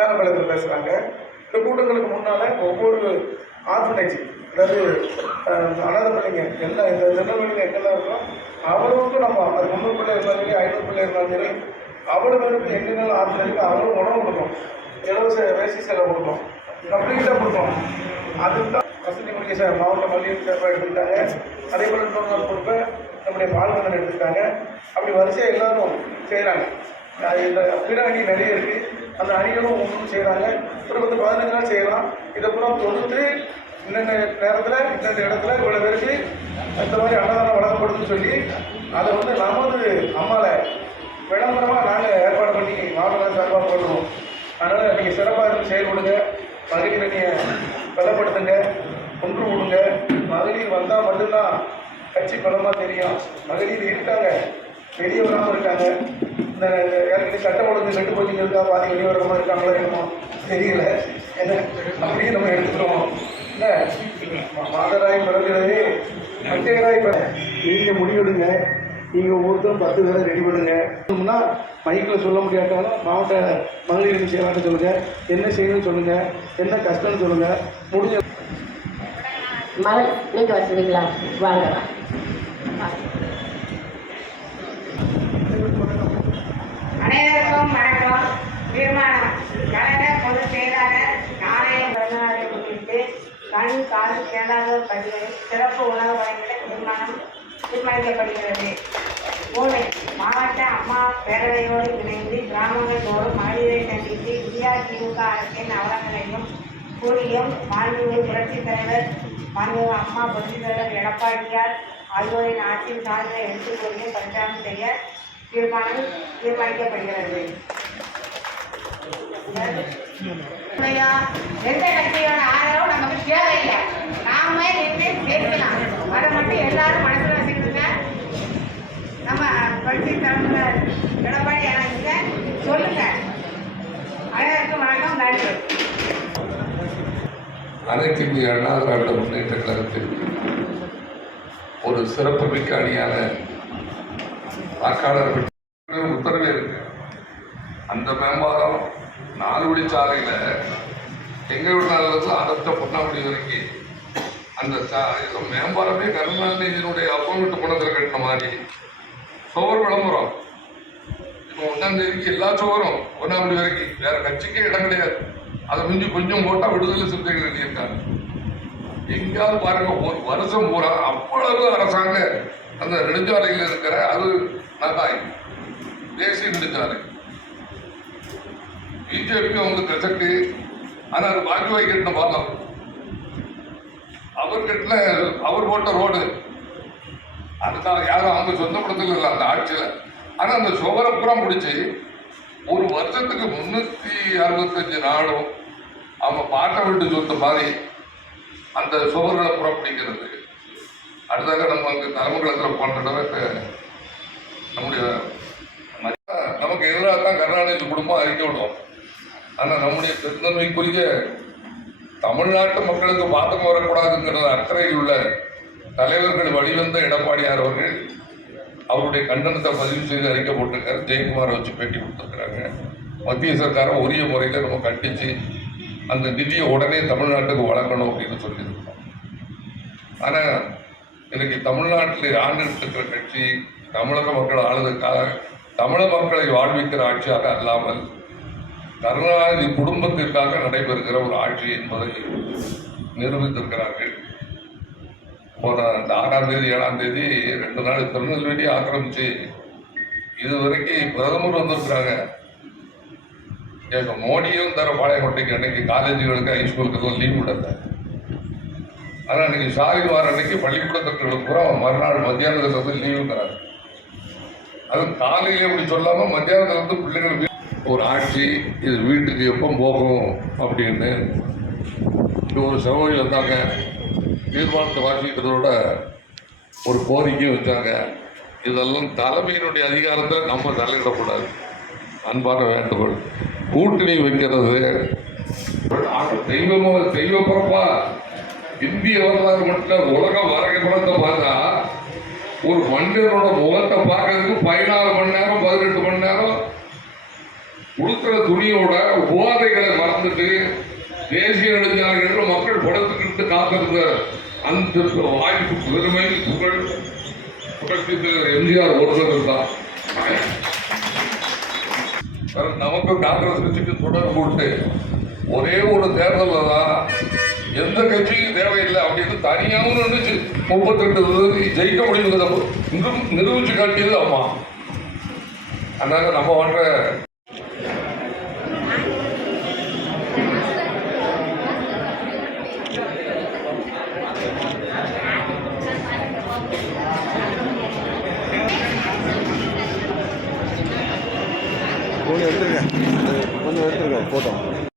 மேலப்பாளையத்தில் பேசுகிறாங்க இந்த கூட்டங்களுக்கு முன்னால் ஒவ்வொரு ஆர்ஃபனேஜ் அதாவது அஹ், அனாதை பிள்ளைங்க எல்லா இந்த திருநெல்வேலியில் எங்கெல்லாம் இருக்கோ அவ்வளவுக்கும் நம்ம அது முந்நூறு பிள்ளை இருந்தாலும் சரி ஐநூறு பிள்ளை இருந்தாலும் சரி அவ்வளோ பேருக்கு எங்கெல்லாம் ஆர்ஃபனேஜுக்கு அவ்வளோ உணவு கொடுக்கும். இலவச வேசி செலவு கொடுக்கும். கம்ப்ளீட்டாக கொடுக்கும். அதுதான் வசதி முடிக்க சார் மாவட்ட மல்லிகை சேர்ப்பாக எடுத்துக்கிட்டாங்க. அதே போல் இன்னொரு கொடுப்ப நம்முடைய பால்மகன் எடுத்துக்கிட்டாங்க. அப்படி வரிசையாக எல்லாரும் செய்கிறாங்க இந்த பிற நிறைய இருக்குது அந்த அணிகளும் ஒன்றும் செய்கிறாங்க ஒரு பத்து பதினஞ்சு நாள் செய்யலாம். இதை பூரா தொடுத்து இன்னென்ன நேரத்தில் இன்னென்ன இடத்துல இவ்வளோ பேருக்கு அந்த மாதிரி அன்னதானம் வழங்கப்படுதுன்னு சொல்லி அதை வந்து நமது அம்மாவை விளம்பரமாக நாங்கள் ஏற்பாடு பண்ணி மாவட்ட சார்பாக போடுவோம் அதனால் நீங்கள் சிறப்பாக இருந்து செயல்படுங்க மகளிர் அணியை பலப்படுத்துங்க. ஒன்று விடுங்க. மகளிர் வந்தால் மட்டும்தான் கட்சி பலமாக தெரியும். மகளிர் இருக்காங்க. வெளியே இருக்காங்க. இந்த ஏற்கனவே சட்டம் ஒழுங்கு கெட்டு போச்சுங்க இருக்கா பாதி வெளியே வராமல் இருக்காங்களோ என்னமோ தெரியல. என்ன? அப்படியே நம்ம எடுத்துக்கிறோம். என்ன? மாதராய் பிறகுறது மஞ்சராய் பிற நீங்கள் முடிவெடுங்க. நீங்கள் ஒவ்வொருத்தரும் பத்து பேரை ரெடி பண்ணுங்க. சொன்னோம்னா மைக்கில் சொல்ல முடியாட்டாலும் மாவட்ட மகளிர் செய்யலாம்னு சொல்லுங்கள் என்ன செய்யணும்னு சொல்லுங்கள் என்ன கஷ்டம்னு சொல்லுங்கள் முடிஞ்ச மகள் நீங்கள் வச்சுருக்கீங்களா? வாங்க இரண்டாவது பதிவு பள்ளிகளில் சிறப்பு உணவு வழங்கிட தீர்மானம் தீர்மானிக்கப்படுகிறது. மூணு மாவட்ட அம்மா பேரவையோடு இணைந்து கிராமங்கள் தோறும் மகளிரை சந்தித்து இந்தியா திமுக அரசின் அவலங்களையும் கூறியும் மாண்புமிகு புரட்சித் தலைவர் மாண்புமிகு அம்மா புரட்சித் தலைவர் எடப்பாடியார் ஆகியோரின் ஆட்சியின் சார்ந்த எடுத்துக் கொண்டு பிரச்சாரம் செய்ய தீர்மானம் தீர்மானிக்கப்படுகிறது. உண்மையா, எந்த கட்சியோட ஆதரவும் நமக்கு தேவையில்லை. நாமே நின்று கேட்கலாம் அதை மட்டும் எல்லாரும் மனசில் வச்சுக்கிட்டுங்க. நம்ம புரட்சி தலைமுறை எடப்பாடி அரசுங்க சொல்லுங்க. அழகாக வணக்கம் நன்றி. அனைத்து இந்திய அண்ணா திராவிட முன்னேற்ற கழகத்தில் ஒரு சிறப்புமிக்க அணியான வாக்காளர் உத்தரவே இருக்கு. அந்த மேம்பாலம் நாலு வழிச்சாலையில் எங்கள் நாளில் இருந்து அடுத்த பொன்னாக்குடி வரைக்கும் அந்த சா இது மேம்பாலமே கருணாநிதியினுடைய அப்போமிட்டு பணத்தில் கட்டின மாதிரி. சுவர் விளம்பரம். இப்போ ஒன்றாம் தேதிக்கு எல்லா சுவரும் ஒன்றாம் வரைக்கும் வேற கட்சிக்கே இடம் கிடையாது. அதை முடிஞ்சு கொஞ்சம் போட்டால் விடுதலை சிறுத்தைகள் எழுதியிருக்காங்க எங்கேயாவது பாருங்க ஒரு வருஷம் பூரா அவ்வளவு அரசாங்க அந்த நெடுஞ்சாலையில் இருக்கிற அது நகாய் தேசிய நெடுஞ்சாலை. பிஜேபிக்கு வந்து கசக்கு. ஆனால் அது வாஜ்பாய் கட்டின பாலம் அவர்கிட்ட அவர் போட்ட ரோடு. அதுக்காக யாரும் அவங்க சொந்த இல்லை அந்த ஆட்சியில். ஆனால் அந்த சுவரப்புறம் முடிச்சு ஒரு வருஷத்துக்கு முந்நூற்றி அறுபத்தஞ்சு நாளும் அவங்க பாட்டை விட்டு சொத்த மாதிரி அந்த சுவர்களை புறப்பிடிக்கிறது அடுத்ததாக நம்ம அங்கே தலைமங்கலத்தில் போன தடவை நம்முடைய நமக்கு எதிராக தான் கருணாநிதி குடும்பம் அறிக்கை விடும் ஆனால் நம்முடைய பெருந்தன்மைக்குரிய தமிழ்நாட்டு மக்களுக்கு பாதகம் வரக்கூடாதுங்கிற அக்கறையில் உள்ள தலைவர்கள் வழிவந்த எடப்பாடியார் அவர்கள் அவருடைய கண்டனத்தை பதிவு செய்து அறிக்கை போட்டிருக்காரு. ஜெயக்குமாரை வச்சு பேட்டி கொடுத்துருக்குறாங்க. மத்திய சர்க்காரம் உரிய முறையில் நம்ம கண்டித்து அந்த நிதியை உடனே தமிழ்நாட்டுக்கு வழங்கணும் அப்படின்னு சொல்லியிருக்கோம். ஆனால் இன்னைக்கு தமிழ்நாட்டில் ஆண்டுகிட்டு இருக்கிற கட்சி தமிழக மக்கள் ஆளுதற்காக தமிழக மக்களை வாழ்விக்கிற ஆட்சியாக அல்லாமல் கருணாநிதி குடும்பத்திற்காக நடைபெறுகிற ஒரு ஆட்சி என்பதை நிரூபித்திருக்கிறார்கள். போன இந்த ஆறாம் தேதி ஏழாம் தேதி ரெண்டு நாள் திருநெல்வேலி ஆக்கிரமிச்சு இதுவரைக்கும் பிரதமர் வந்திருக்கிறாங்க. எங்க மோடியும் தர பாளையங்கோட்டைக்கு அன்னைக்கு காலேஜுகளுக்கு ஹைஸ்கூலுக்கு லீவ் விடல. ஆனால் அன்னைக்கு வார அன்னைக்கு பள்ளிக்கூடத்திற்கு பூரா மறுநாள் மத்தியானத்துல வந்து லீவு அது காலையில இப்படி சொல்லாம மத்தியானத்துல வந்து பிள்ளைகள் ஒரு ஆட்சி இது வீட்டுக்கு எப்போ போகும் அப்படின்னு இது ஒரு சகோதரி இருந்தாங்க. தீர்மானத்தை வாசிக்கிறதோட ஒரு கோரிக்கையும் வச்சாங்க. இதெல்லாம் தலைமையினுடைய அதிகாரத்தை நம்ம தலையிடக்கூடாது. அன்பான வேண்டுகோள். கூட்டணி வைக்கிறது. தெய்வமோ தெய்வ பிறப்பா இந்திய வரலாறு மட்டும் உலக வரைபடத்தை பார்த்தா ஒரு மனிதனோட முகத்தை பார்க்கறதுக்கு பதினாலு மணி நேரம் பதினெட்டு மணி நேரம் உடுத்துற துணியோட போதைகளை மறந்துட்டு தேசிய நெடுஞ்சாலைகள் மக்கள் படத்துக்கிட்டு காத்திருந்த அந்த வாய்ப்பு பெருமை புகழ். புரட்சி தலைவர் எம்ஜிஆர் ஒருத்தர் தான். நமக்கு காங்கிரஸ் கட்சிக்கு தொடர்பு உண்டு ஒரே ஒரு தேர்தலில் தான் எந்த கட்சியும் தேவையில்லை அப்படின்னு தனியாகவும் நினைச்சு முப்பத்தெட்டு தொகுதி ஜெயிக்க முடியுங்கிறத நிரூபிச்சு காட்டியது அம்மா. அதனால நம்ம பண்ற கொஞ்சம் எடுத்துருங்க கொஞ்சம் எடுத்துருங்க ஃபோட்டோ